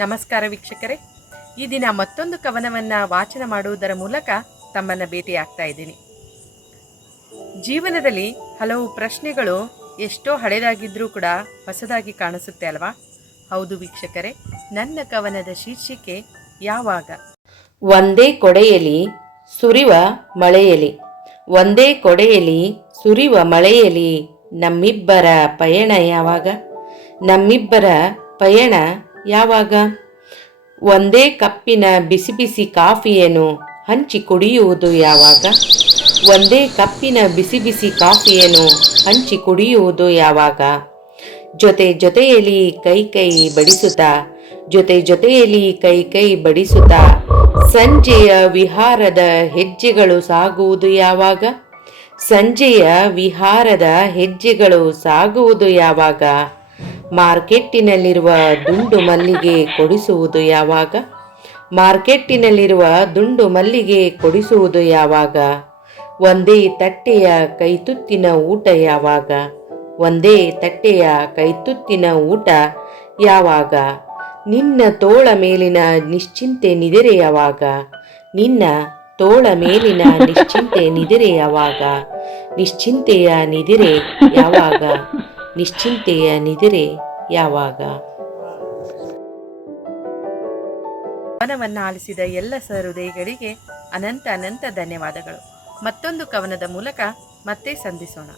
ನಮಸ್ಕಾರ ವೀಕ್ಷಕರೇ. ಈ ದಿನ ಮತ್ತೊಂದು ಕವನವನ್ನು ವಾಚನ ಮಾಡುವುದರ ಮೂಲಕ ತಮ್ಮನ್ನು ಭೇಟಿಯಾಗ್ತಾ ಇದ್ದೀನಿ. ಜೀವನದಲ್ಲಿ ಹಲವು ಪ್ರಶ್ನೆಗಳು ಎಷ್ಟೋ ಹಳೇದಾಗಿದ್ರೂ ಕೂಡ ಹೊಸದಾಗಿ ಕಾಣಿಸುತ್ತೆ ಅಲ್ವಾ? ಹೌದು ವೀಕ್ಷಕರೇ, ನನ್ನ ಕವನದ ಶೀರ್ಷಿಕೆ ಯಾವಾಗ? ಒಂದೇ ಕೊಡೆಯಲಿ ಸುರಿವ ಮಳೆಯಲಿ, ಒಂದೇ ಕೊಡೆಯಲಿ ಸುರಿವ ಮಳೆಯಲಿ ನಮ್ಮಿಬ್ಬರ ಪಯಣ ಯಾವಾಗ? ನಮ್ಮಿಬ್ಬರ ಪಯಣ ಯಾವಾಗ? ಒಂದೇ ಕಪ್ಪಿನ ಬಿಸಿ ಬಿಸಿ ಕಾಫಿಯನ್ನು ಹಂಚಿ ಕುಡಿಯುವುದು ಯಾವಾಗ? ಒಂದೇ ಕಪ್ಪಿನ ಬಿಸಿ ಬಿಸಿ ಕಾಫಿಯನ್ನು ಹಂಚಿ ಕುಡಿಯುವುದು ಯಾವಾಗ? ಜೊತೆ ಜೊತೆಯಲ್ಲಿ ಕೈ ಕೈ ಬಡಿಸುತ್ತಾ, ಜೊತೆ ಜೊತೆಯಲ್ಲಿ ಕೈ ಕೈ ಬಡಿಸುತ್ತಾ ಸಂಜೆಯ ವಿಹಾರದ ಹೆಜ್ಜೆಗಳು ಸಾಗುವುದು ಯಾವಾಗ? ಸಂಜೆಯ ವಿಹಾರದ ಹೆಜ್ಜೆಗಳು ಸಾಗುವುದು ಯಾವಾಗ? ಮಾರ್ಕೆಟ್ಟಿನಲ್ಲಿರುವ ದುಂಡು ಮಲ್ಲಿಗೆ ಕೊಡಿಸುವುದು ಯಾವಾಗ? ಮಾರ್ಕೆಟ್ಟಿನಲ್ಲಿರುವ ದುಂಡು ಮಲ್ಲಿಗೆ ಕೊಡಿಸುವುದು ಯಾವಾಗ? ಒಂದೇ ತಟ್ಟೆಯ ಕೈತುತ್ತಿನ ಊಟ ಯಾವಾಗ? ಒಂದೇ ತಟ್ಟೆಯ ಕೈತುತ್ತಿನ ಊಟ ಯಾವಾಗ? ನಿನ್ನ ತೋಳ ಮೇಲಿನ ನಿಶ್ಚಿಂತೆ ನಿದರೆ ಯಾವಾಗ? ನಿನ್ನ ತೋಳ ಮೇಲಿನ ನಿಶ್ಚಿಂತೆ ನಿದರೆ ಯಾವಾಗ? ನಿಶ್ಚಿಂತೆಯ ನಿದಿರೆ ಯಾವಾಗ? ನಿಶ್ಚಿಂತೆಯ ನಿದಿರೆ ಯಾವಾಗ? ಕವನವನ್ನು ಆಲಿಸಿದ ಎಲ್ಲ ಸಹೃದಯಗಳಿಗೆ ಅನಂತ ಅನಂತ ಧನ್ಯವಾದಗಳು. ಮತ್ತೊಂದು ಕವನದ ಮೂಲಕ ಮತ್ತೆ ಸಂಧಿಸೋಣ.